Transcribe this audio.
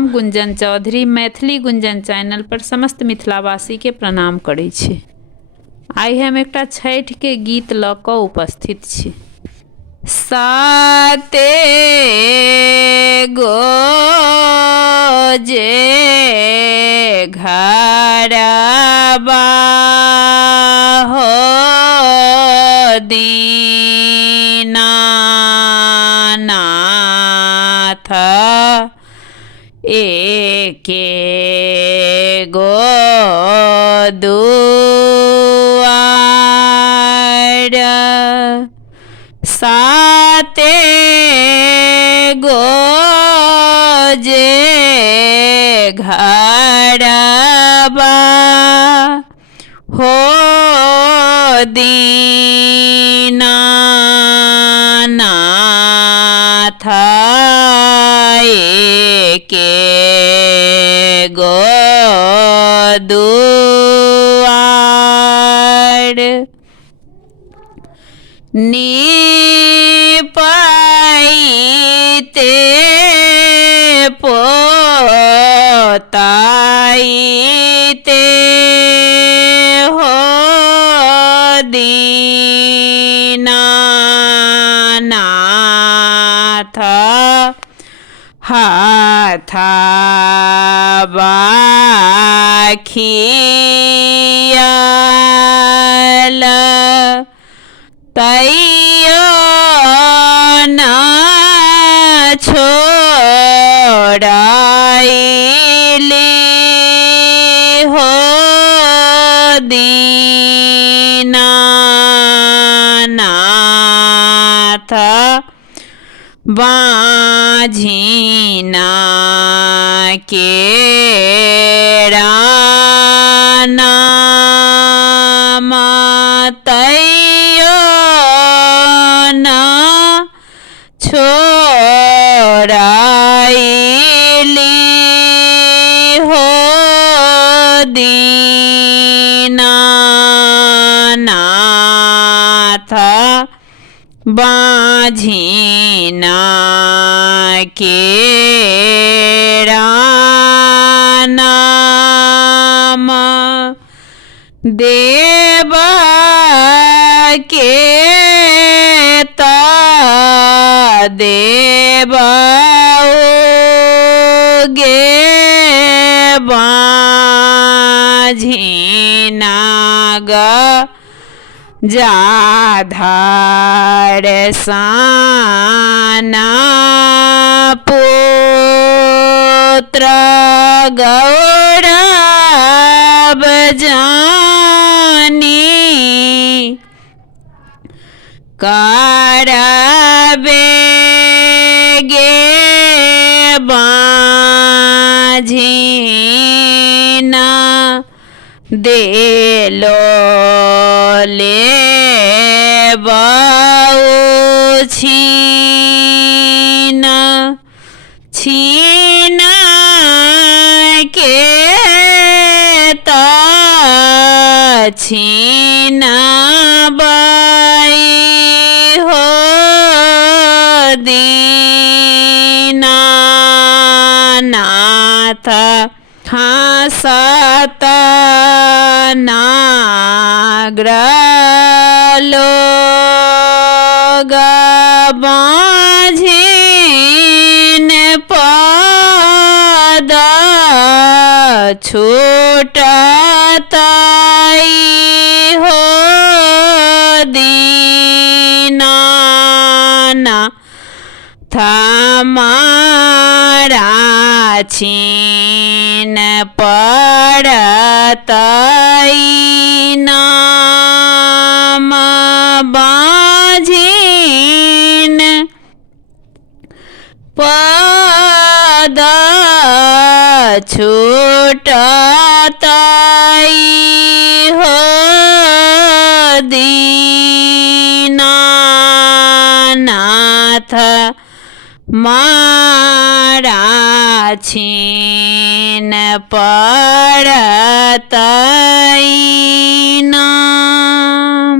हम गुंजन चौधरी मैथिली गुंजन चैनल पर समस्त मिथिलावासी के प्रणाम करै छी। आइ हम एकटा छठि के गीत लऽ कऽ उपस्थित छी। साते गो जे घरबा हो दीनानाथ, एके गो दुआर, साते गो जे घरबा हो दीनानाथ, एके गो दुआर, नीपाइते पोताइते हो दीनानाथ, हाथबा खियाल तैयो न छोड़ाइली हो दीनानाथ, बाँझिना के नाम तैयो न छोड़ाइली हो दीनानाथ, बाँझिना के नाम देबा के त देबाओगे, बाँझिना ग जाधार साना पुत्र गौरव जानी, करबे गे बाँझिना, देलो लेबाऊ छीन, छीन के त छीनबाई हो दीनानाथ, हँसत नाग्र लोग बाँझिन पद छूटताई हो दीनानाथ, मारा छीन पड़तई नाम, बाँझिन पद छूटतई हो दीनानाथ, मारा छीन पड़तई नाम।